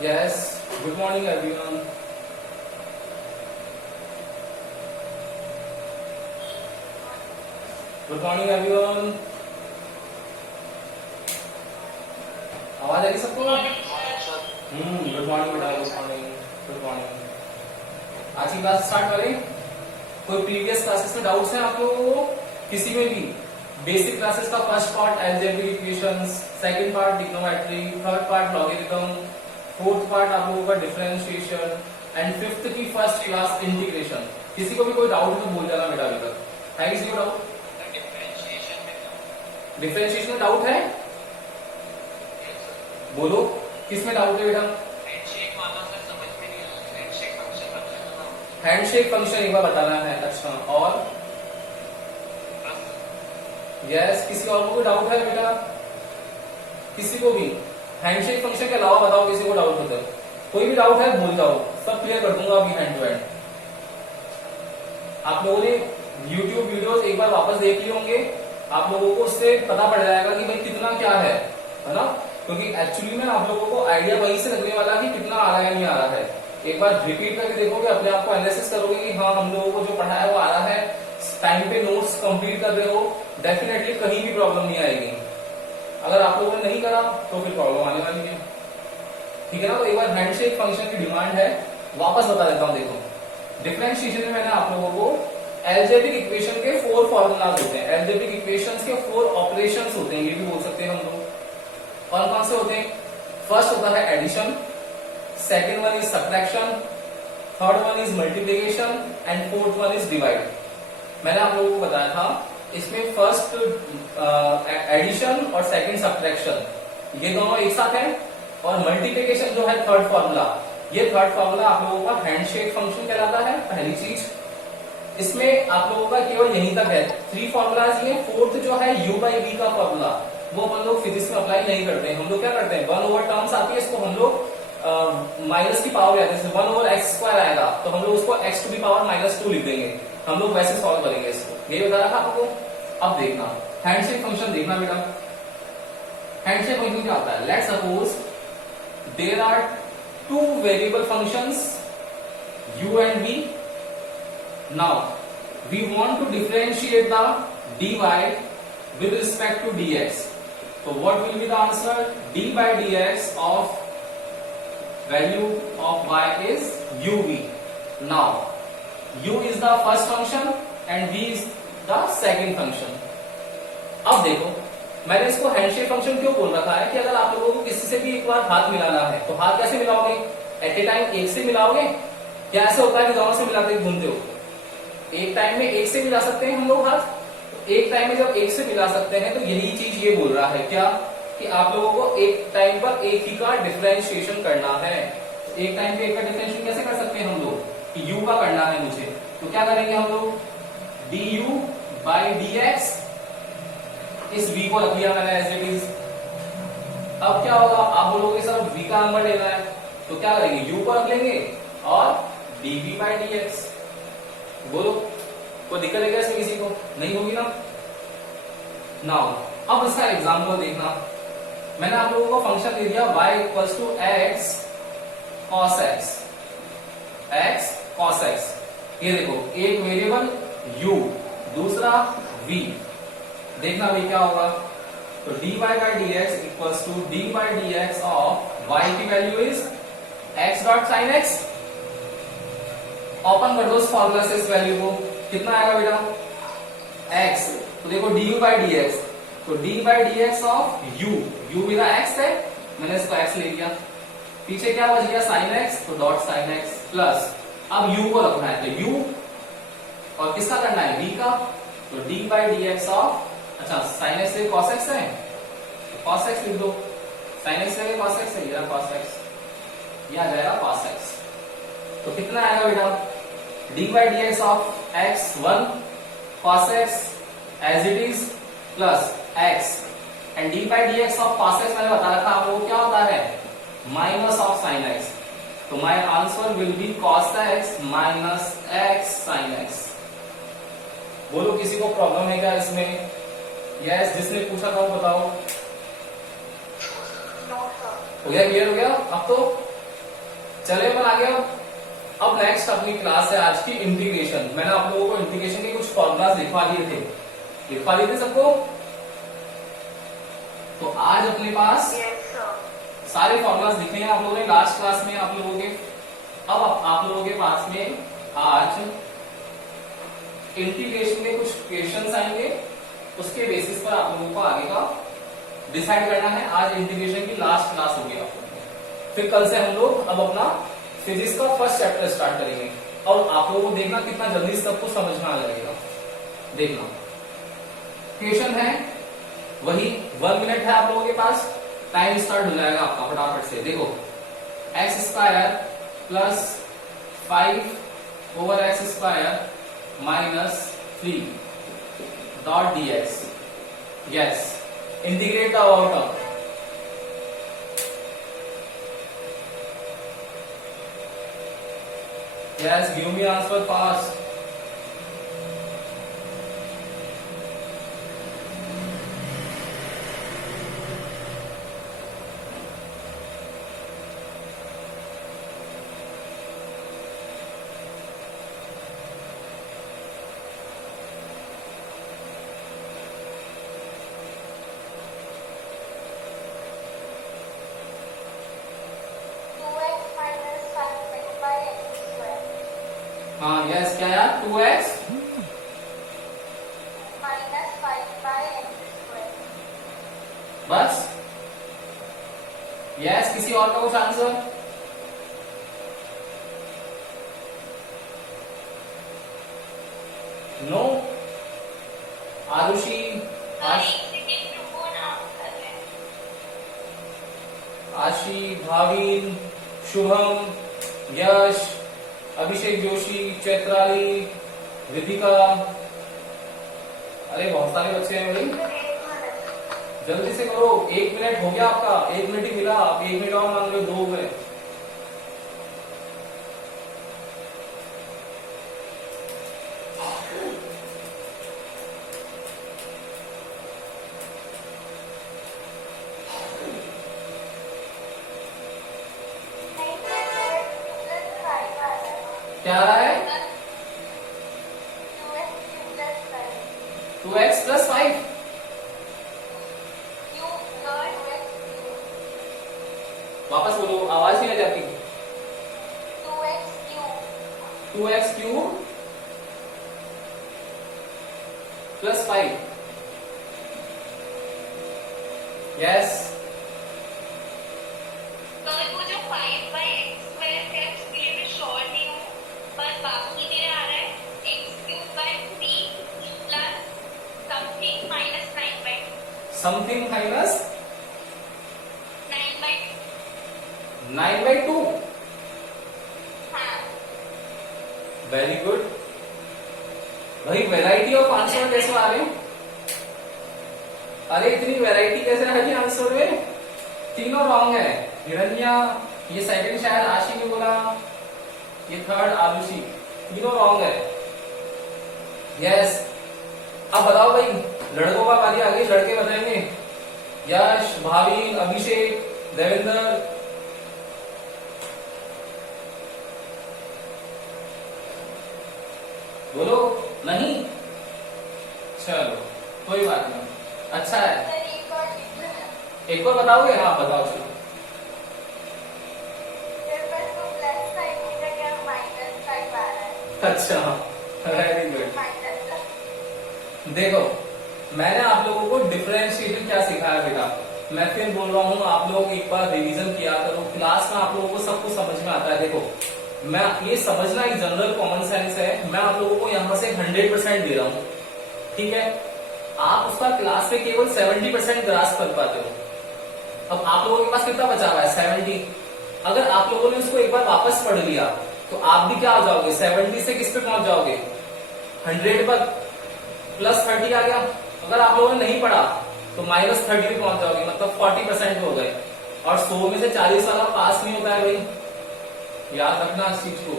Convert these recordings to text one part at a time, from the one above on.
Yes, good morning everyone. Good morning everyone. आवाज आ रही सबको? गुड मॉर्निंग बेटा, गुड मॉर्निंग, गुड मॉर्निंग। आज की क्लास स्टार्ट करें। कोई प्रीवियस क्लासेस में डाउट्स हैं आप लोगों को? किसी में भी? बेसिक क्लासेस का first part algebraic equations, second part trigonometry, third part logarithm, fourth part आप लोगों का डिफरेंशिएशन एंड फिफ्थ की फर्स्ट क्लास इंटीग्रेशन। किसी को भी कोई डाउट है तो बोल जाना बेटा। अभी तक है किसी को डाउट? डिफरेंशिएशन में डाउट है? बोलो किस में डाउट है बेटा? हैंडशेक फंक्शन एक बार बताना है। अच्छा, और यस, किसी और को कोई डाउट है बेटा? किसी को भी हैंडशेक फंक्शन के अलावा बताओ, किसी को डाउट होता है? कोई भी डाउट है बोल जाओ, सब क्लियर कर दूंगा अभी हैंड टू हैंड। आप लोगों ने YouTube वीडियोस एक बार वापस देख लिए होंगे, आप लोगों को उससे पता पड़ जाएगा कि भाई कितना क्या है ना? क्योंकि एक्चुअली में आप लोगों को आइडिया वहीं से लगने वाला कि कितना आ रहा है नहीं आ रहा है। एक बार रिपीट करके देखोगे, अपने आप को एनालिसिस करोगे कि हाँ हम लोगों को जो पढ़ा है वो आ रहा है, टाइम पे नोट्स कंप्लीट कर रहे हो, डेफिनेटली कहीं भी प्रॉब्लम नहीं आएगी। अगर आप लोगों ने नहीं करा तो फिर प्रॉब्लम आने वाली है, ठीक है ना? तो एक बार हैंडशेक फंक्शन की डिमांड है, वापस बता देता हूं। देखो, डिफरेंशिएशन में मैंने आप लोगों को एल्जेब्रिक इक्वेशन के 4 फॉर्मूलाज होते हैं, एल्जेब्रिक इक्वेशंस के 4 ऑपरेशंस होते हैं, ये भी बोल सकते हैं हम लोग। कौन कौन से होते हैं? फर्स्ट होता है addition, second one is subtraction, third one is multiplication and fourth one is divide. मैंने आप लोगों को बताया था इसमें फर्स्ट एडिशन और सेकंड सब्ट्रैक्शन, ये दोनों एक साथ है, और मल्टीप्लिकेशन जो है थर्ड फॉर्मूला, ये थर्ड फॉर्मूला आप लोगों का हैंडशेक फंक्शन कहलाता है। पहली चीज, इसमें आप लोगों का केवल यहीं तक है, 3 फॉर्मूलाज ये। फोर्थ जो है u बाई v का फॉर्मूला, वो हम लोग फिजिक्स में अप्लाई नहीं करते हैं। हम लोग क्या करते हैं, 1 ओवर टर्म्स आती है, इसको हम लोग माइनस की पावर आती है, 1 ओवर एक्स स्क्वायर आएगा तो हम लोग उसको x टू दी पावर -2 लिख देंगे। हम लोग वैसे सॉल्व करेंगे इसको, ये बता रहा था आपको। अब देखना हैंडशेक फंक्शन, देखना बेटा हैंडशेक फंक्शन क्या होता है। Let's suppose there are 2 variable functions u and v. Now we want to differentiate the dy with respect to dx. So what will be the answer? d by dx of value of y is uv. Now u is the first function and v is the second function. अब देखो, मैंने इसको handshake function क्यों बोल रखा है कि अगर आप लोगों को किसी से भी एक बार हाथ मिलाना है तो हाथ कैसे मिलाओगे? एट ए टाइम एक से मिलाओगे? क्या ऐसा होता है कि दोनों से मिलाते घूमते हो? एक टाइम में एक से मिला सकते हैं हम लोग हाथ। एक टाइम में जब एक से मिला सकते हैं तो यही चीज ये बोल रहा है क्या, कि आप लोगों को एक टाइम पर एक ही का डिफरेंशिएशन करना है। एक टाइम पे एक का डिफरेंशिएशन कैसे कर सकते हैं हम लोग, कि u का करना है मुझे, तो क्या करेंगे हम लोग, du बाई dx, इस v को रख लिया मैंने एज इट इज। अब क्या होगा, आप बोलोगे सर v का नंबर लेना है, तो क्या करेंगे, u को रख लेंगे और dv बाई dx। बोलो, कोई दिक्कत है क्या इसमें? किसी को नहीं होगी ना? नाउ अब इसका एग्जांपल देखना। मैंने आप लोगों को फंक्शन दे दिया y equals to x cos x, x cos x। ये देखो, एक वेरिएबल u, दूसरा v। देखना भाई क्या होगा, तो dy by dx equals to d by dx of y की value is x dot sine x। Open कर दो उस फॉर्मूला से इस वैल्यू को, कितना आएगा बेटा, x। तो देखो du बाई dx, तो d by dx of u भी ना x है, मैंने इसको x ले लिया, पीछे क्या बच गया sin x, तो डॉट sin x प्लस, अब u को रखना है तो u, और किसका करना है, v का, तो d बाई dx ऑफ, अच्छा sin x से cos x है, तो cos x लिख दो, sin x से cos x है, ये cos x, ये आ जाएगा cos x। तो कितना आएगा बेटा, d by dx of x 1 cos x as it is plus x, and d by dx of cos x मैंने बता रखा आपको क्या होता है, माइनस ऑफ sin x। तो my answer will be cos x minus x sin x। बोलो किसी को प्रॉब्लम है क्या इसमें? यस, जिसने पूछा था वो बताओ। हो गया, क्लियर हो गया? अब तो चले अपन आगे। अब नेक्स्ट अपनी क्लास है आज की इंटीग्रेशन। मैंने आप लोगों को इंटीग्रेशन के कुछ फॉर्मूलाज लिखवा दिए थे सबको। तो आज अपने पास सारे फॉर्मूलाज लिखे हैं आप लोगों ने लास्ट क्लास में आप लोगों के। अब आप लोगों के पास में आज इंटीग्रेशन के कुछ क्वेश्चंस आएंगे, उसके बेसिस पर आप लोगों को आगे का डिसाइड करना है। आज इंटीग्रेशन की लास्ट क्लास होगी आप लोगों की। फिर कल से हम लोग अब अपना फिजिक्स का फर्स्ट चैप्टर स्टार्ट करेंगे और आप लोगों को देखना कितना जल्दी सब कुछ समझ में आ जाएगा। देखना क्वेश्चन है वही 1 मिनट है आप लोगों के पास, टाइम स्टार्ट हो जाएगा आपका फटाफट से। देखो x square plus 5 over x square minus 3 dot D x. Yes, integrate the outcome. Yes, give me answer fast. हाँ यस, क्या यार 2x माइनस 5/x²। बस। यस, किसी और का कुछ आंसर? नो। आरुषि, आशी, भावीन, शुभम, यश, अभिषेक जोशी, चैत्राली, रितिका। अरे बहुत सारे बच्चे हैं भाई, जल्दी से करो। 1 मिनट हो गया आपका, 1 मिनट ही मिला। आप 1 मिनट और मांग लो, 2 हो गए। क्या आ रहा है? 2x plus 5। वापस बोलो, आवाज नहीं आ जाती। 2x cube plus 5। Yes, something minus 9/2। Very good भाई। वैरायटी ऑफ आंसर कैसे आ रहे हैं? अरे इतनी वैरायटी कैसे है जी आंसर में? तीनों रॉन्ग है। हिरण्या, ये सेकंड शायद आशी ने बोला, ये थर्ड आरुषि, तीनों रॉन्ग है। यस, अब बताओ भाई, लड़कों का बारी आ गई, लड़के बताएंगे। यश, भावीन, अभिषेक, देवेंद्र। बोलो। नहीं, चलो कोई बात नहीं, अच्छा है। एक और बताओगे? हाँ बताओ चलो। अच्छा, वेरी गुड। देखो मैंने आप लोगों को डिफरेंशिएशन क्या सिखाया बेटा, मैं फिर बोल रहा हूँ, आप लोग एक बार रिवीजन किया करो। क्लास में आप लोगों को सब कुछ समझ में आता है। देखो मैं ये समझना एक जनरल कॉमन सेंस है, मैं आप लोगों को यहाँ से 100% दे रहा हूँ, ठीक है? आप उसका क्लास में केवल 70% ग्रास्प कर पाते हो। अब आप लोगों के पास कितना बचा हुआ है? 70। अगर आप लोगों ने उसको एक बार वापस पढ़ लिया तो आप भी क्या हो जाओगे? 70 से किस पे पहुंच जाओगे? 100 पर। प्लस 30 आ गया। अगर आप लोगों ने नहीं पढ़ा तो -30 पे पहुंच जाओगे, मतलब 40% हो गए। और 100 में से 40 वाला पास नहीं होता है भाई, याद रखना इस चीज को।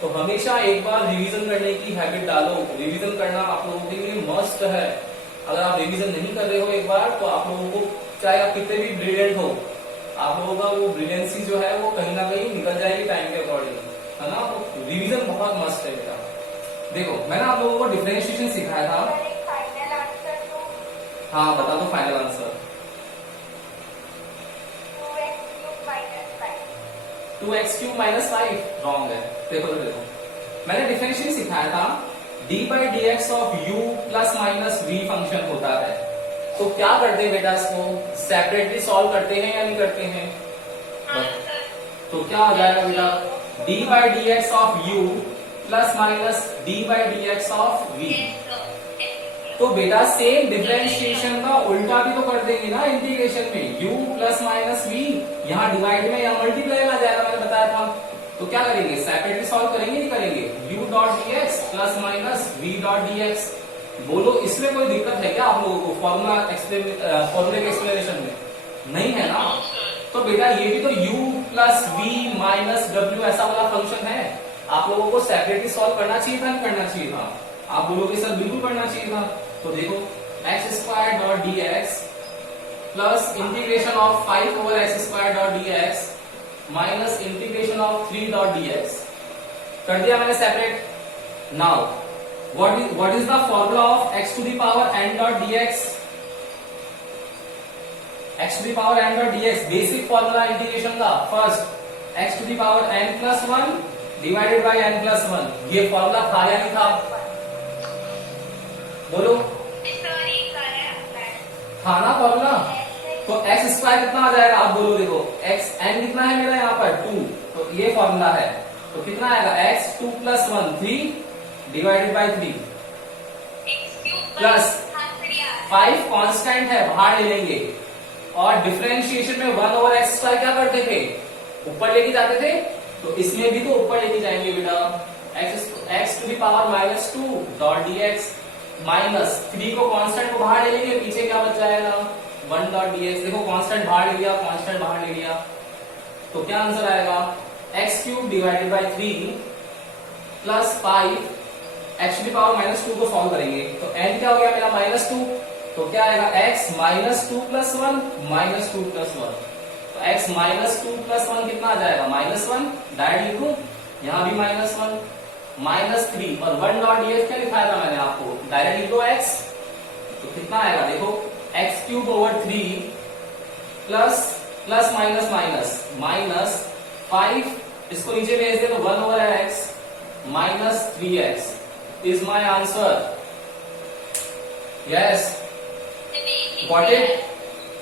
तो हमेशा एक बार रिवीजन करने की हैबिट डालो। रिवीजन करना आप लोगों के लिए मस्ट है। अगर आप रिवीजन नहीं कर रहे हो एक बार, तो आप लोगों को, चाहे आप कितने भी ब्रिलियंट हो, आप लोगों का वो ब्रिलियंसी जो है वो कहीं ना कहीं निकल जाएगी टाइम के अकॉर्डिंग, है ना। तो रिवीजन बहुत मस्त है बेटा। देखो मैंने आप लोगों को डिफरेंशिएशन सिखाया था। सर एक फाइनल आंसर तो हाँ बता दो final answer. 2x cube minus 5। 2x³ - 5 wrong है। देखो तो देखो मैंने डिफरेंशिएशन सिखाया था d/dx of u plus minus v function होता है। तो क्या करते हैं बेटा, इसको सेपरेटली सॉल्व करते हैं या नहीं करते हैं? तो क्या हो जाएगा बेटा, d/dx of u plus minus d/dx of v। तो बेटा सेम डिफरेंशिएशन का उल्टा भी तो कर देंगे ना इंटीग्रेशन में, u प्लस माइनस v, यहाँ डिवाइड में यहाँ मल्टीप्लाई में आ जाएगा, मैंने बताया था। तो क्या करेंगे, सेपरेटली सॉल्व करेंगे नहीं करेंगे, u dot dx plus minus v dot dx। बोलो इसमें कोई दिक्कत है क्या आप लोगों को फॉर्मूले के एक्सप्लेनेशन में? नहीं है ना। तो बेटा ये भी तो u plus v minus w ऐसा वाला फंक्शन है, आप लोगों को सेपरेटली सॉल्व करना चाहिए था, नहीं करना चाहिए था? आप बोलोगे सर बिल्कुल करना चाहिए था। तो देखो x² dot dx plus integration of 5/x² dot dx minus integration of 3 dot dx कर दिया मैंने separate. Now what is the formula of x to the power n dot dx? x to the power n dot dx basic formula integration का first x to the power n plus 1 divided by n plus 1। ये formula था या नहीं था? बोलो था ना formula. तो x² कितना आ जाएगा आप बोलो, देखो n कितना है मेरा यहाँ पर 2, तो ये फॉर्मूला है। तो कितना आएगा x2 plus 1 3 divided by 3 plus 5 constant है बाहर ले लेंगे, और डिफरेंशिएशन में 1/x² क्या करते थे, ऊपर लेके जाते थे। तो इसमें भी तो ऊपर लेके जाएंगे बेटा, x to the power minus 2 dot dx minus 3 को कांस्टेंट को बाहर ले लेंगे, पीछे क्या बच जाएगा 1 डॉट dx। देखो कांस्टेंट बाहर ले लिया, कांस्टेंट बाहर ले लिया, तो क्या आंसर आएगा x³ divided by 3 plus 5 x to the power minus 2 को सॉल्व करेंगे तो n क्या हो गया मेरा -2। तो क्या आएगा x -2 प्लस 1 -2 प्लस 1। तो x -2 प्लस 1 कितना आ जाएगा -1, डायरेक्ट लिखूं, यहाँ भी -1 -3 और 1 डॉट dx क्या लिखाया था मैंने आपको, डायरेक्ट लिख दो x। तो कितना आएगा देखो x³ over 3 plus plus minus minus minus 5, इसको नीचे भेज दे तो 1/x minus 3x is my answer. Yes got it.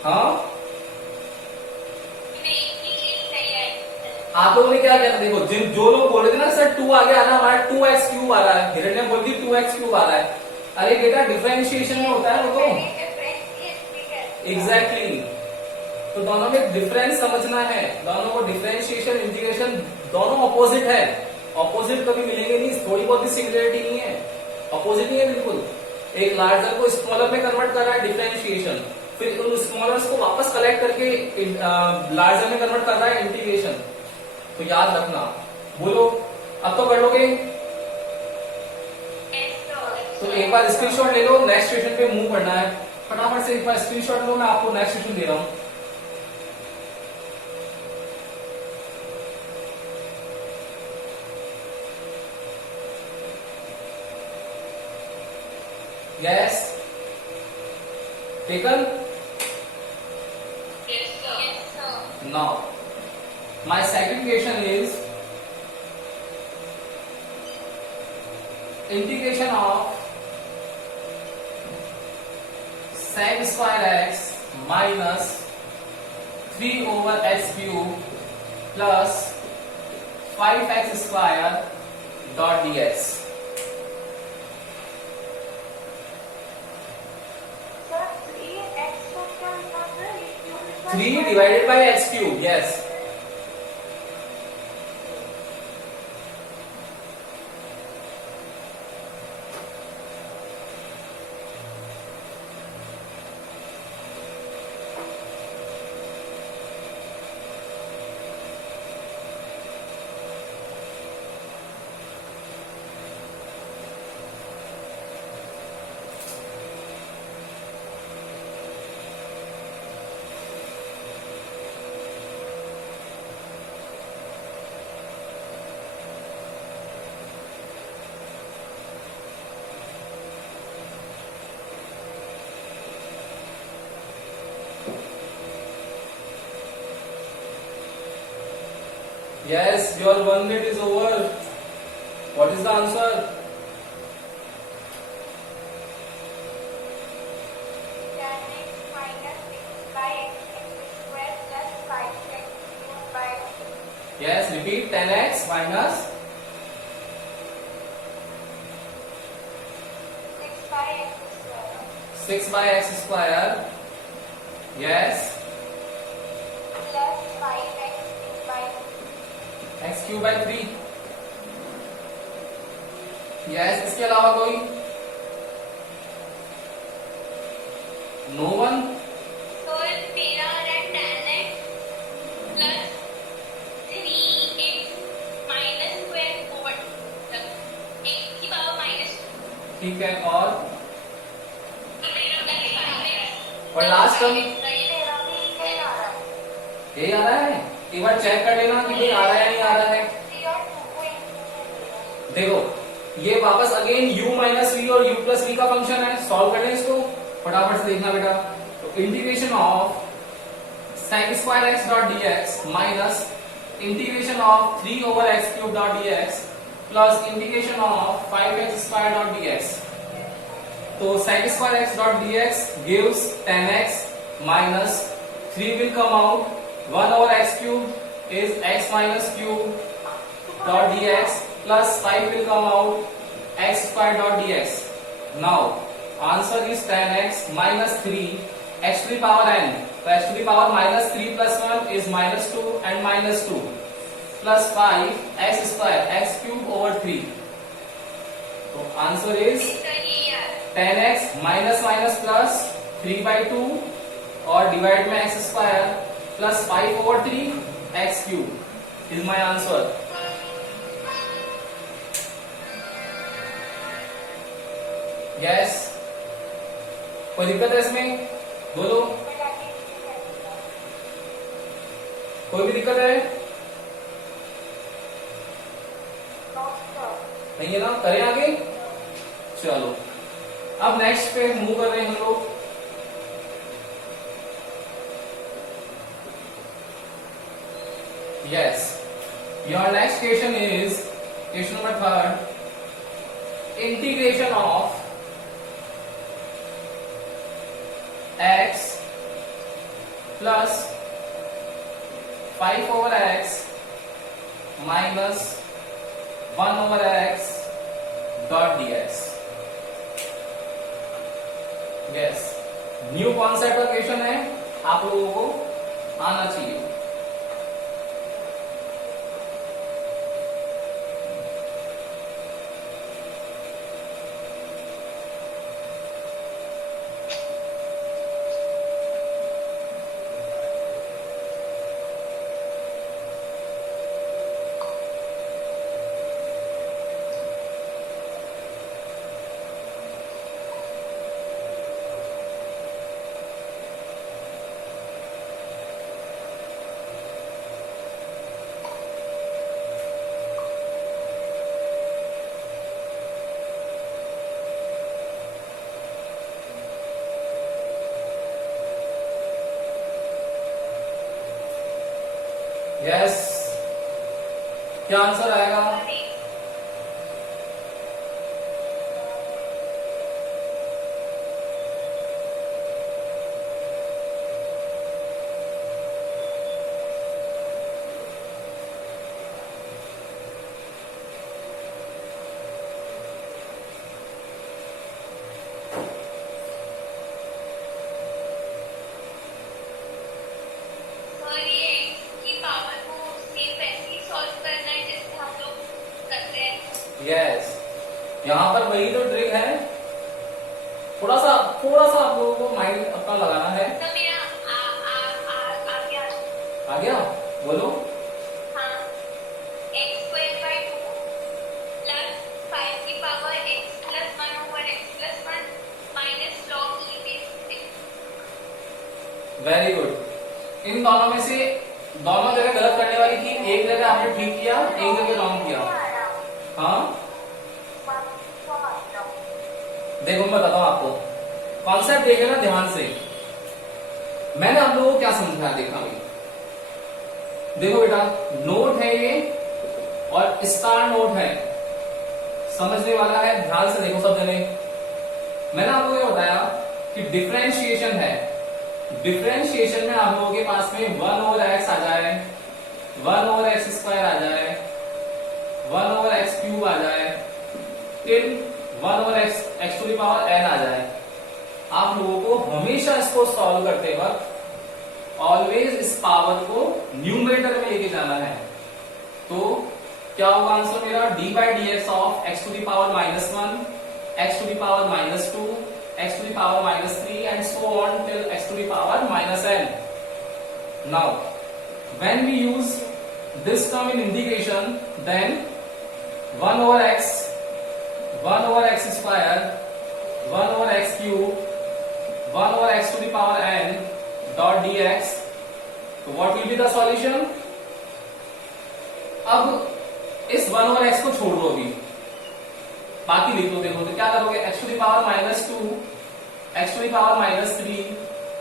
हाँ आप लोगों ने क्या किया था, देखो जो लोग बोल रहे थे ना सर 2 आगे आ रहा है, हमारा 2x³ आ रहा है, हिरण्य बोल रही 2x³ आ रहा है। अरे बेटा डिफरेंशिएशन में होता है वो तो एग्जैक्टली। तो दोनों में डिफरेंस समझना है, दोनों को डिफरेंशिएशन इंटीग्रेशन दोनों अपोजिट है, अपोजिट कभी मिलेंगे नहीं, थोड़ी बहुत भी सिमिलरिटी नहीं है, अपोजिट नहीं है बिल्कुल। एक लार्जर को स्मॉलर में कन्वर्ट कर रहा है डिफरेंशिएशन, फिर उन स्मॉलर्स को वापस कलेक्ट करके लार्जर में कन्वर्ट कर रहा है इंटीग्रेशन। तो याद रखना, बोलो अब तो कर लोगे। तो एक बार स्क्रीनशॉट ले लो, नेक्स्ट सेशन पे मूव करना है, फटाफट से एक बार स्क्रीनशॉट लो, मैं आपको नेक्स्ट सेशन दे रहा हूं। Yes. Taken? Yes, sir. Now, my second question is integration of sec square x minus 3/x³ plus 5x square dot dx. 3 divided by x³, yes. Yes, your 1 minute is over. What is the answer? 10x minus 6 by x square plus 5x cubed by Yes, repeat. 10x minus 6 by x square 6 by x square. Yes, plus 5x cubed by x cube by 3. Yes, इसके अलावा कोई? No one? तो मेरा आ रहा है 10x plus 3x minus square over x की power minus ठीक है, और लास्ट टर्म यही आ रहा है। एक बार चेक कर लेना कि भाई आ रहा है या नहीं आ रहा है। देखो, ये वापस अगेन u माइनस वी और u प्लस वी का फंक्शन है। सॉल्व कर लें इसको, फटाफट से देखना बेटा। तो integration of sec square x dot D x minus integration of 3 over x cube dot D x plus integration of 5x square dot D x. तो sec square x dot D x gives 10x minus 3 will come out, 1 over x cube is x minus cube dot dx plus 5 will come out, x square dot dx. Now answer is 10x minus 3 x to the power n. So x to the power minus 3 plus 1 is minus 2 and minus 2 plus 5 x square x cube over 3. So answer is 10x minus minus plus 3 by 2 और divide में x square plus 5 over 3 x cube is my answer. Yes, कोई दिक्कत है इसमें? बोलो, कोई भी दिक्कत है? नहीं है ना? करें आगे? चलो, अब नेक्स्ट पे मूव कर रहे हैं हम लोग। Yes, your next question is question number 3. Integration of x plus 5 over x minus 1 over x dot dx. Yes, new concept का क्वेश्चन है, आप लोगों को आना चाहिए। यस, क्या आंसर आएगा? यस, यहाँ पर वही तो ट्रिक है, थोड़ा सा आप लोगों को माइंड अपना लगाना है। तो मेरा आ गया? बोलो। हाँ, x square by 2 plus 5 की power x plus 1 over x plus 1 minus log e base 6। Very good. इन दोनों में से दोनों जगह गलत करने वाली थी, एक जगह आपने ठीक किया, एक जगह रॉन्ग किया। हाँ, देखो मैं बताता हूं आपको, कॉन्सेप्ट देखे ना ध्यान से। मैंने आप लोगों को क्या समझाया, देखा भाई। देखो बेटा, नोट है ये और स्टार नोट है, समझने वाला है, ध्यान से देखो सब जने। मैंने आपको ये बताया कि डिफरेंशिएशन है, डिफरेंशिएशन में आप लोगों के पास में 1/x आ जाए, 1/x² आ जाए, 1/x³ आ जाए, टिल 1/x⁴n आ जाए। आप लोगों को हमेशा इसको सॉल्व करते वक्त ऑलवेज इस पावर को न्यूमरेटर में लेके जाना है। तो क्या होगा आंसर मेरा, d/dx of x⁻⁻1, x⁻⁻2, x⁻⁻3 and so on till x⁻⁻n. Now, when we use this term in integration, then 1/x, 1/x², 1/x³, 1/x⁻n dot dx. So what will be the solution? अब इस 1/x को छोड़ दो, अभी बाकी लिख दो। देखो तो क्या करोगे, x⁻⁻2, x⁻⁻3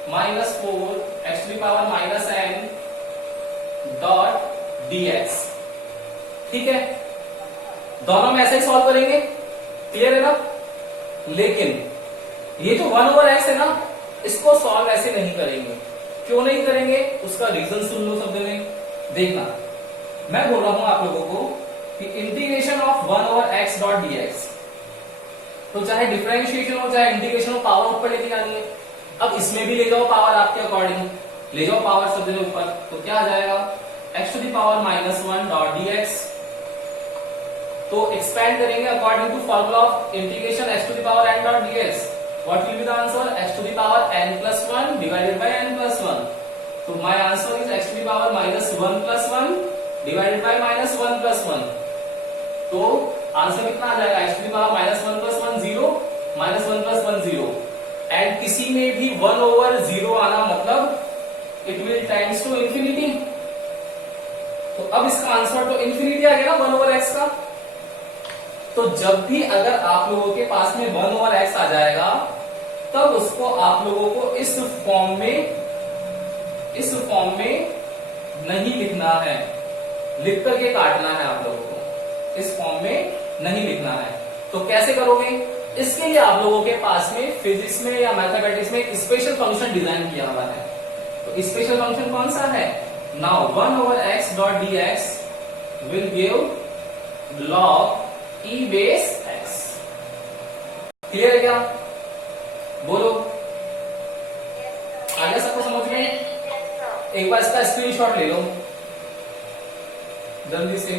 -4 x⁻⁻n dot dx। ठीक है, दोनों में ऐसे ही सॉल्व करेंगे, क्लियर है ना। लेकिन ये जो 1/x है ना, इसको सॉल्व ऐसे नहीं करेंगे। क्यों नहीं करेंगे, उसका रीजन सुन लो सब जने। देखना, मैं बोल रहा हूं आप लोगों को कि integration of 1/x dot dx, तो चाहे डिफरेंशिएशन हो चाहे इंटीग्रेशन हो, पावर ऊपर लेके जानी है। अब इसमें भी ले जाओ पावर, आपके अकॉर्डिंग ले जाओ पावर सब जगह ऊपर, तो क्या आ जाएगा, x⁻⁻1 डॉट dx। तो एक्सपेंड करेंगे according to formula of integration x⁻n dot dx। What will be the answer, x⁻n+1 divided by n+1। तो my answer is x⁻⁻1+1 divided by -1+1। तो आंसर कितना आ जाएगा, x⁻⁻1+1 0, -1+1 0। एंड किसी में भी 1/0 आना मतलब it will tends to infinity. तो अब इसका आंसर तो इंफिनिटी आ गया ना 1/x का। तो जब भी अगर आप लोगों के पास में 1/x आ जाएगा, तब उसको आप लोगों को इस फॉर्म में नहीं लिखना है, लिख करके काटना है आप लोगों को, इस फॉर्म में नहीं लिखना है। तो कैसे करोगे, इसके लिए आप लोगों के पास में फिजिक्स में या मैथमेटिक्स में स्पेशल फंक्शन डिजाइन किया हुआ है। तो स्पेशल फंक्शन कौन सा है, now 1/x dot dx will give log e base x। Clear है क्या, बोलो, आ गया सबको समझ में। एक बार इसका स्क्रीनशॉट ले लो जल्दी से।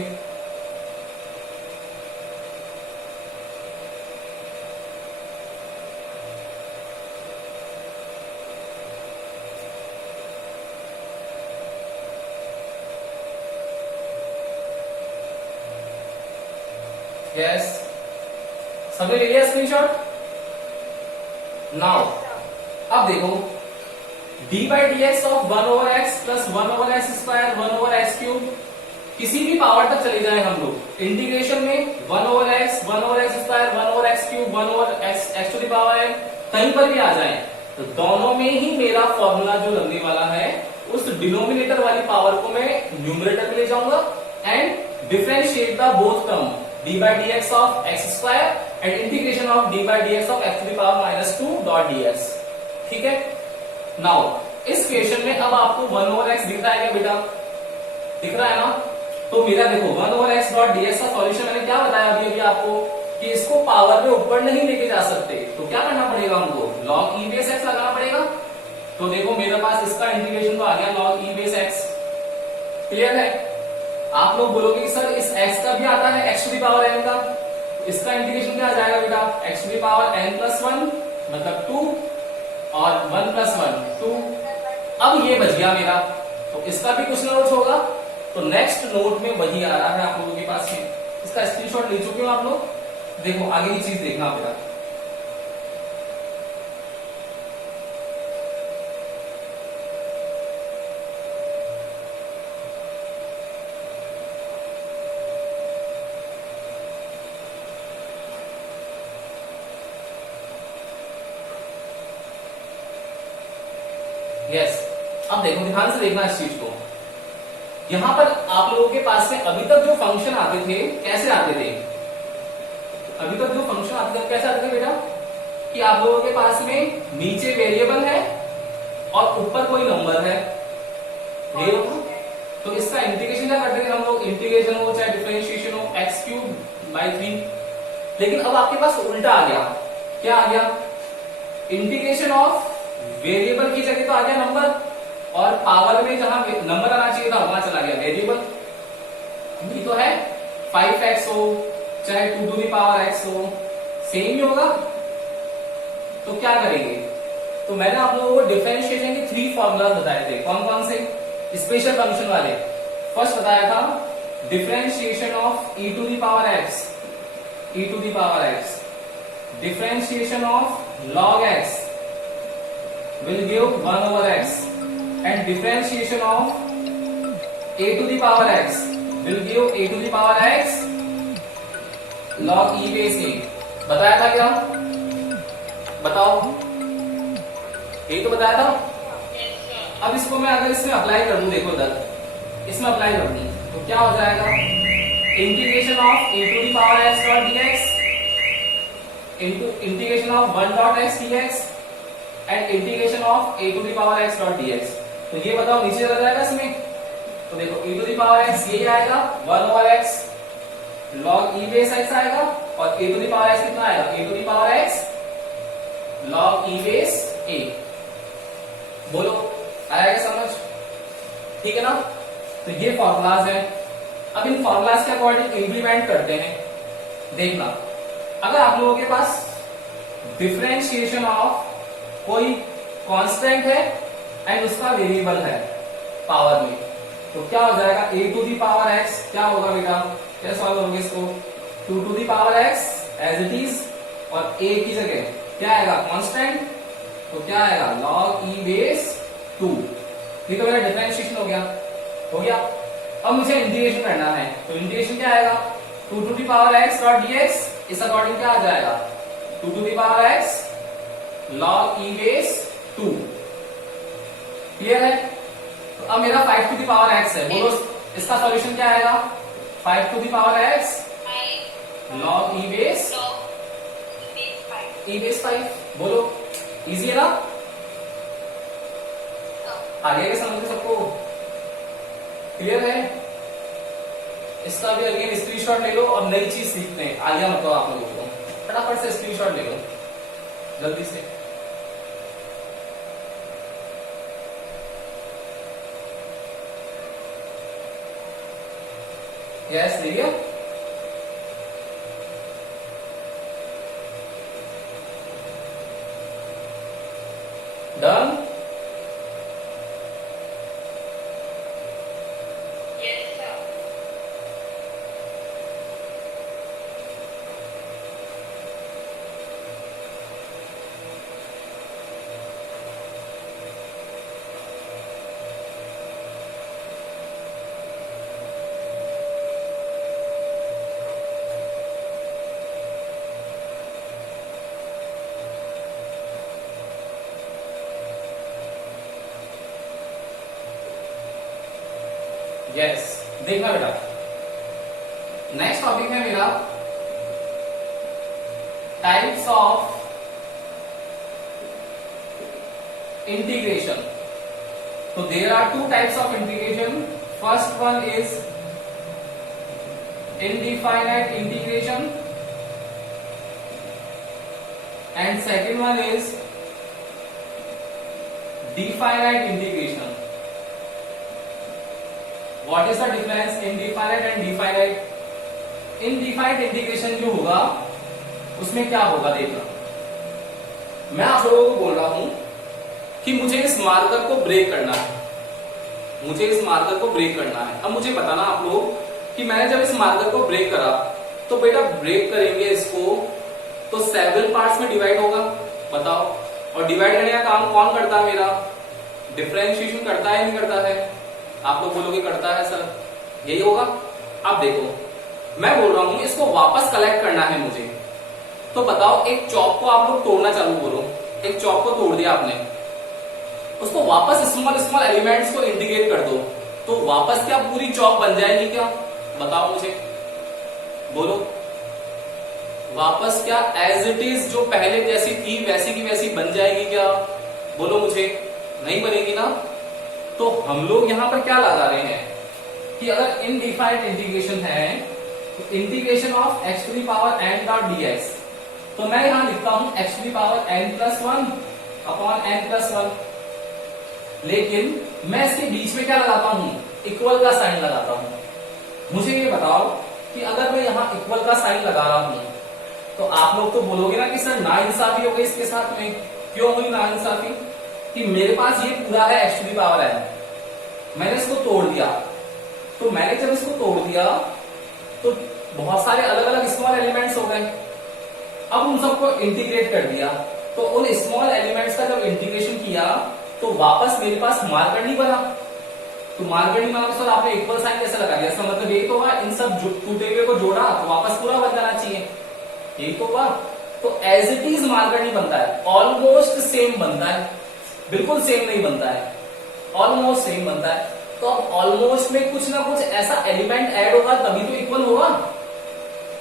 यस, सबने ले लिया स्क्रीनशॉट। नाउ अब देखो, d/dx of 1/x plus 1/x², 1/x³, किसी भी पावर तक चले जाए हम लोग इंटीग्रेशन में, 1/x, 1/x², 1/x³, 1/x⁻n कहीं पर भी आ जाए, तो दोनों में ही मेरा फॉर्मूला जो लगने वाला है, उस डिनोमिनेटर वाली पावर को मैं न्यूमरेटर में ले जाऊंगा and differentiate the both term, d/dx of x² and integration of d/dx of x⁻⁻2 dot dx। ठीक है, नाउ इस क्वेश्चन में अब आपको 1/x दिख रहा है क्या बेटा, दिख रहा है ना। तो मेरा देखो 1/x डॉट dx का सॉल्यूशन मैंने क्या बताया अभी आपको, कि इसको पावर में ऊपर नहीं लेके जा सकते, तो क्या करना पड़ेगा हमको, log e base x लगाना पड़ेगा। तो देखो मेरे पास इसका इंटीग्रेशन तो आ गया log e base x। Clear है, आप लोग बोलोगे कि सर इस x का भी आता है x⁻n का, इसका इंटीग्रेशन क्या आ जाएगा बेटा, x⁻n+1 मतलब 2 और 1+1 2। अब ये बच गया मेरा, तो इसका भी कुछ ना कुछ होगा। तो नेक्स्ट नोट में वही आ रहा है आप लोगों के पास में, इसका स्क्रीनशॉट ले चुके हो आप लोग। देखो आगे की चीज देखना बेटा, यस। अब देखो ध्यान से देखना इस चीज को, यहां पर आप लोगों के पास में अभी तक जो फंक्शन आते थे कैसे आते थे, अभी तक जो फंक्शन आते थे कैसे आते थे बेटा, कि आप लोगों के पास में नीचे वेरिएबल है और ऊपर कोई नंबर है, ये होता। तो इसका इंटीग्रेशन क्या करते थे हम लोग, इंटीग्रेशन हो चाहे डिफरेंशिएशन हो, x³/3। लेकिन अब आपके पास उल्टा आ गया, क्या आ गया, इंटीग्रेशन ऑफ वेरिएबल की जगह तो आ गया नंबर, और पावर में जहां नंबर आना चाहिए था वहां चला गया वेरिएबल। ये तो है 5x हो चाहे 2⁻x हो, सेम ही होगा। तो क्या करेंगे, तो मैंने आप लोगों को डिफरेंशिएशन के 3 फॉर्मूला बताए थे, कौन कौन से, स्पेशल फंक्शन वाले। फर्स्ट बताया था differentiation of e⁻x, differentiation of log x will give 1/x, and differentiation of a⁻x will give a⁻x log e⁻a। बताया था क्या, बताओ, यही तो बताया था। अब इसको मैं अगर इसमें अप्लाई कर दूं, देखो इधर इसमें अप्लाई कर दूं तो क्या हो जाएगा, integration of a⁻x.dx into integration of 1.x dx and integration of a⁻x.dx। तो ये बताओ नीचे चला जाएगा इसमें, तो देखो e⁻x यही आएगा 1/x log e⁻x आएगा, और a⁻x कितना आएगा, a⁻x log e⁻a। बोलो आएगा समझ, ठीक है ना। तो ये फॉर्मूलाज हैं। अब इन फॉर्मूलाज के अकॉर्डिंग इंप्लीमेंट करते हैं। देखना, अगर आप लोगों के पास डिफरेंशिएशन ऑफ कोई कांस्टेंट है एंड उसका वेरिएबल है पावर में, तो क्या हो जाएगा, a⁻x क्या होगा बेटा, कैसे सॉल्व करोगे इसको, 2⁻x एज इट इज, और a की जगह क्या आएगा कांस्टेंट, तो क्या आएगा log e⁻²। ठीक है, मेरा डिफरेंशिएशन हो गया। अब मुझे इंटीग्रेशन करना है, तो इंटीग्रेशन क्या आएगा, 2⁻x.dx इस अकॉर्डिंग क्या आ जाएगा, 2⁻x log e⁻²। क्लियर है। तो अब मेरा 5⁻x है, बोलो इसका सॉल्यूशन क्या आएगा, 5⁻x log e⁻5। बोलो, इजी है ना, आगे के समझ सबको क्लियर है। इसका भी अगेन स्क्रीनशॉट ले लो और नई चीज सीखते हैं, आगे मतलब आप लोगों को फटाफट से स्क्रीनशॉट ले लो जल्दी से। यस देखिए, डन। यस, देखना बेटा, नेक्स्ट टॉपिक है मेरा टाइप्स ऑफ इंटीग्रेशन। तो there are 2 types of integration. First one is indefinite integration and second one is definite integration. What is the difference in indefinite and definite? Indefinite integration जो होगा उसमें क्या होगा, देखना, मैं आप लोगों को बोल रहा हूं कि मुझे इस मार्कर को ब्रेक करना है, मुझे इस मार्कर को ब्रेक करना है। अब मुझे बताना आप लोग कि मैंने जब इस मार्कर को ब्रेक करा, तो बेटा ब्रेक करेंगे इसको तो सेवरल पार्ट्स में डिवाइड होगा, बताओ। और डिवाइड करने का काम कौन करता है, मेरा डिफरेंशिएशन करता है नहीं करता है, आप लोग बोलोगे करता है सर, यही होगा। अब देखो, मैं बोल रहा हूं इसको वापस कलेक्ट करना है मुझे, तो बताओ एक चॉप को आप लोग तोड़ना चालू करो, एक चॉप को तोड़ दिया आपने, उसको वापस स्मॉल स्मॉल एलिमेंट्स को इंटीग्रेट कर दो, तो वापस क्या पूरी चौक बन जाएगी क्या? बताओ मुझे, बोलो। वापस क्या एज इट इज जो पहले जैसी थी वैसी की वैसी बन जाएगी क्या? बोलो मुझे, नहीं बनेगी ना। तो हम लोग यहां पर क्या लगा रहे हैं कि अगर इनडिफाइंड इंटीग्रेशन है तो integration of x to the power n dot dx, तो मैं यहां लिखता हूं x to the power n plus one upon n plus one. लेकिन मैं इसके बीच में क्या लगाता हूं? इक्वल का साइन लगाता हूं। मुझे ये बताओ कि अगर मैं यहां इक्वल का साइन लगा रहा हूं तो आप लोग तो बोलोगे ना कि सर नाइंसाफी हो गई इसके साथ में। क्यों हुई नाइंसाफी? कि मेरे पास ये पूरा है x to the power n, मैंने इसको तोड़ दिया। तो मैंने जब इसको तोड़ दिया तो बहुत सारे अलग अलग स्मॉल एलिमेंट्स हो गए। अब उन सबको इंटीग्रेट कर दिया, तो उन स्मॉल एलिमेंट्स का जब इंटीग्रेशन किया तो वापस मेरे पास मार्कर नहीं बना। तो मार्कर नहीं बना तो सर आपने इक्वल साइन कैसे लगा दिया? इसका मतलब यही तो हुआ इन सब टूटे हुए को जोड़ा तो वापस पूरा बन जाना चाहिए, यही तो हुआ। तो एज इट इज मार्कर नहीं बनता है, ऑलमोस्ट सेम बनता है, बिल्कुल सेम नहीं बनता है, ऑलमोस्ट सेम बनता है। तो अब ऑलमोस्ट में कुछ ना कुछ ऐसा एलिमेंट ऐड होगा तभी तो इक्वल होगा।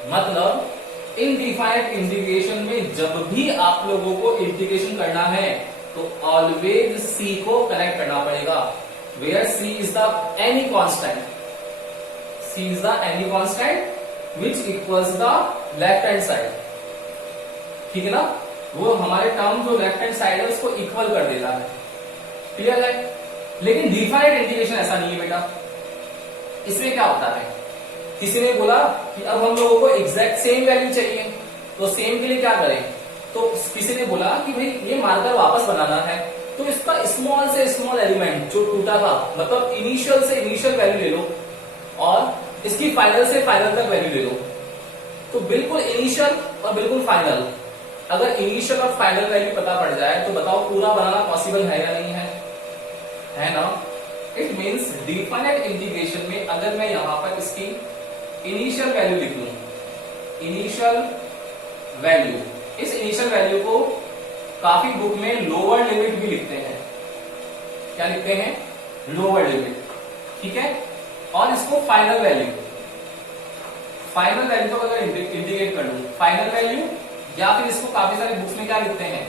मतलब इनडिफाइंड इंटीग्रेशन में जब भी आप लोगों को इंटीग्रेशन करना है तो ऑलवेज सी को कनेक्ट करना पड़ेगा, where C is the any constant, C is the any constant which equals the left hand side. ठीक है ना? वो हमारे टर्म जो लेफ्ट हैंड साइड है उसको इक्वल कर देता है। क्लियर है? लेकिन डिफाइंड इंटीग्रेशन ऐसा नहीं है बेटा। इसमें क्या होता है, किसी ने बोला कि अब हम लोगों को एग्जैक्ट सेम वैल्यू चाहिए, तो सेम के लिए क्या करें? तो किसी ने बोला कि भाई ये मार्कर वापस बनाना है तो इसका स्मॉल से स्मॉल एलिमेंट जो टूटा था, मतलब इनिशियल से इनिशियल वैल्यू ले लो और इसकी फाइनल से फाइनल तक वैल्यू ले लो। तो बिल्कुल इनिशियल और बिल्कुल फाइनल, अगर इनिशियल और फाइनल वैल्यू पता पड़ जाए तो बताओ पूरा बनाना पॉसिबल है या नहीं है ना? इट मीन्स डिफाइनेट इंटीग्रेशन में अगर मैं यहां पर इसकी इनिशियल वैल्यू लिख लूं, इनिशियल वैल्यू, इस इनिशियल वैल्यू को काफी बुक में लोअर लिमिट भी लिखते हैं। क्या लिखते हैं? Lower limit. ठीक है? और इसको फाइनल वैल्यू, फाइनल वैल्यू को अगर इंटीग्रेट कर लूं, फाइनल वैल्यू, या फिर इसको काफी सारे बुक्स में क्या लिखते हैं?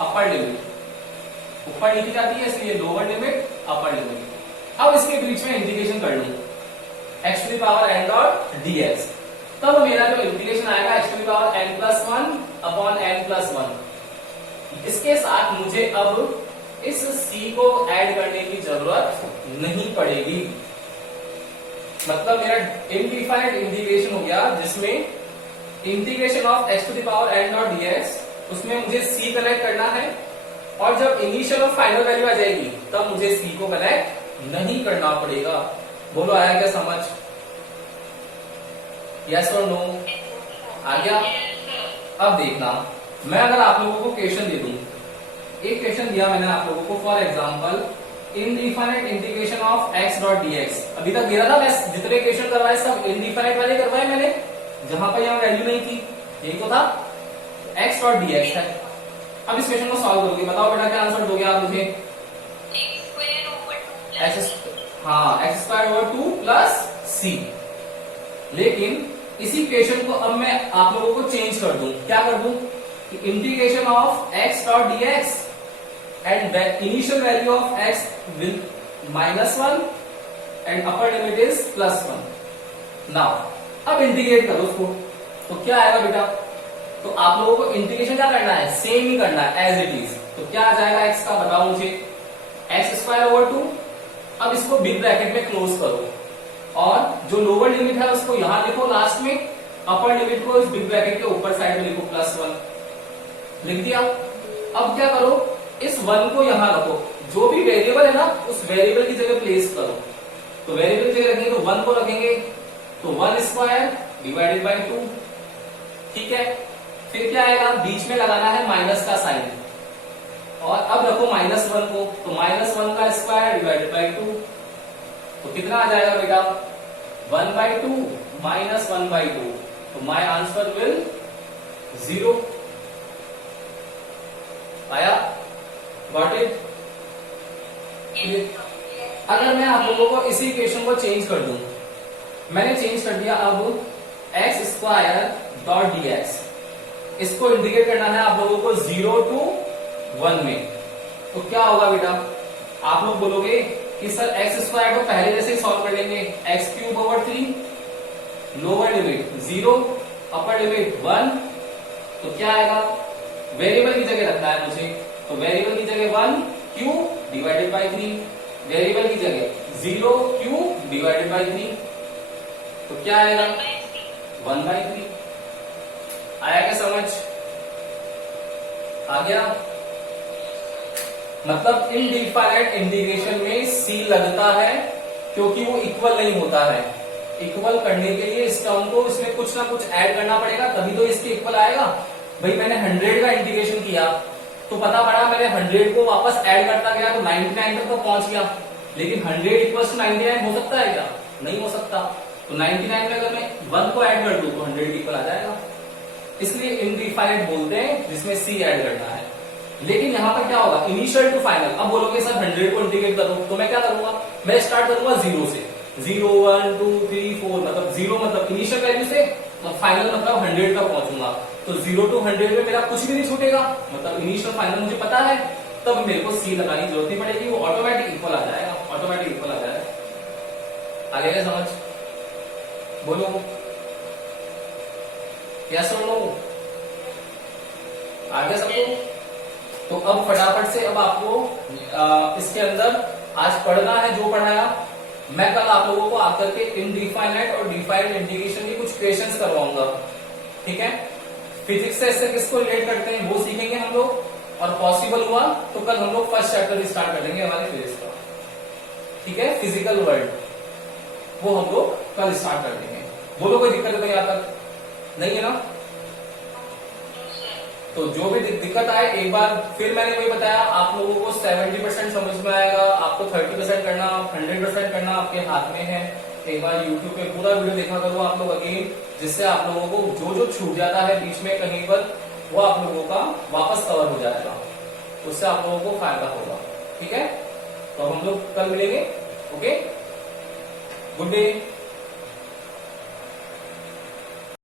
Upper limit. ऊपर लिखी जाती है इसलिए लोअर लिमिट, अपर लिमिट। अब इसके बीच में इंटीग्रेशन कर लूं x to the power n dot dx, तब मेरा जो इंटीग्रेशन आएगा x to the power n plus one upon n plus one. इसके साथ मुझे अब इस c को ऐड करने की जरूरत नहीं पड़ेगी। मतलब मेरा इनडिफाइंड इंटीग्रेशन हो गया जिसमें integration of x to the power n dot dx, उसमें मुझे c कनेक्ट करना है और जब इनिशियल और फाइनल वैल्यू आ जाएगी तब मुझे c को कनेक्ट नहीं करना पड़ेगा। बोलो आया क्या समझ? यस और नो? आ गया? अब देखना, मैं अगर आप लोगों को क्वेश्चन दे दूं, एक क्वेश्चन दिया मैंने आप लोगों को, for example indefinite integration of x dot dx। अभी तक दे रहा था मैं, जितने क्वेश्चन करवाए सब इनडिफाइनेट वाले करवाए मैंने, जहां पर यहां वैल्यू नहीं थी, यही तो था, x डॉट dx है। अब इस क्वेश्चन को सॉल्व करोगे, बताओ बेटा क्या आंसर दोगे आप मुझे? एक्स स्क्वायर ओवर 2 प्लस सी। लेकिन इसी क्वेश्चन को अब मैं आप लोगों को चेंज कर दूं, क्या कर दूं? Integration of x dot dx and initial value of x will -1 and upper limit is +1। Now अब इंटीग्रेट करो उसको, तो क्या आएगा बेटा? तो आप लोगों को इंटीग्रेशन क्या करना है? सेम ही करना है एज इट इज। तो क्या आ जाएगा x का, बताओ मुझे? X square over 2। अब इसको बिग ब्रैकेट में क्लोज करो और जो लोअर लिमिट है उसको यहां लिखो लास्ट में, अपर लिमिट को इस बिग ब्रैकेट के ऊपर साइड में लिखो +1। लिख दिया। अब क्या करो? इस 1 को यहां रखो, जो भी वेरिएबल है ना उस वेरिएबल की जगह प्लेस करो। तो वेरिएबल की जगह रखेंगे तो 1 को रखेंगे, तो 1 स्क्वायर डिवाइडेड बाई 2। ठीक है? फिर क्या आएगा? बीच में लगाना है माइनस का साइन और अब रखो -1 को, तो -1 का स्क्वायर डिवाइडेड बाई 2। तो कितना आ जाएगा बेटा? 1/2 माइनस 1/2। तो माय आंसर विल 0 आया। Got it? अगर मैं आप लोगों को इसी इक्वेशन को चेंज कर दूं, मैंने चेंज कर दिया अब x square dot D x, इसको इंडिकेट करना है आप लोगों को 0 to 1 में, तो क्या होगा बेटा? आप लोग बोलोगे कि सर एक्स स्क्वायर को पहले जैसे ही सॉल्व कर लेंगे, x cube over 3, lower limit 0, upper limit 1, तो क्या आएगा? वेरिएबल की जगह रखना है मुझे, तो वेरिएबल की जगह 1 क्यूब डिवाइडेड बाई 3, वेरिएबल की जगह 0 क्यूब डिवाइडेड बाई 3, तो क्या आएगा? 1/3। आया क्या समझ? आ गया? मतलब इनडिफाइनाइट इंटीग्रेशन में सी लगता है क्योंकि वो इक्वल नहीं होता है। इक्वल करने के लिए इस टर्म को इसमें कुछ ना कुछ ऐड करना पड़ेगा, तभी तो इसके इक्वल आएगा। भाई मैंने 100 का इंटीग्रेशन किया तो पता पड़ा मैंने 100 को वापस ऐड करता गया तो 99 तक तो पहुंच गया, लेकिन 100 इक्वल्स टू 99 हो सकता है क्या? नहीं हो सकता। तो 99 में अगर मैं 1 को ऐड कर दूं तो 100 इक्वल आ जाएगा, इसलिए इनडिफाइनाइट बोलते हैं जिसमें सी ऐड करना है। लेकिन यहां पर क्या होगा? Initial to final. अब बोलोगे सर 100 को इंटीग्रेट करो, तो मैं क्या करूंगा? मैं स्टार्ट करूंगा 0 से, 0 1 2 3 4, मतलब 0 मतलब इनिशियल वैल्यू से, तो फाइनल मतलब 100 तक पहुंचूंगा। तो 0 to 100 में मेरा कुछ भी नहीं छूटेगा, मतलब इनिशियल फाइनल मुझे पता है, तब मेरे को सी लगाने की जरूरत नहीं पड़ेगी, वो ऑटोमेटिक इक्वल आ जाएगा, ऑटोमेटिक इक्वल आ जाएगा। आगे क्या समझ? बोलो यस और नो? आगे सबको? तो अब फटाफट से अब आपको इसके अंदर आज पढ़ना है जो पढ़ाया। मैं कल आप लोगों को आकर के इनडिफाइनाइट और डिफाइंड इंटीग्रेशन के कुछ क्वेश्चंस करवाऊंगा, ठीक है? फिजिक्स से इससे किसको रिलेट करते हैं वो सीखेंगे हम लोग, और पॉसिबल हुआ तो कल हम लोग फर्स्ट चैप्टर स्टार्ट कर देंगे हमारे फिजिक्स का, ठीक है? फिजिकल वर्ल्ड, वो हम लोग कल स्टार्ट कर देंगे। बोलो कोई दिक्कत है यहाँ तक? नहीं है ना? तो जो भी दिक्कत आए एक बार फिर मैंने वही बताया, आप लोगों को 70% समझ में आएगा, आपको 30% करना, 100% करना आपके हाथ में है। एक बार YouTube पे पूरा वीडियो देखा करो आप लोग अगेन, जिससे आप लोगों को जो जो छूट जाता है बीच में कहीं पर, वो आप लोगों का वापस कवर हो जाएगा, उससे आप लोगों को फायदा होगा, ठीक है? तो हम लोग कल मिलेंगे, ओके? Good day.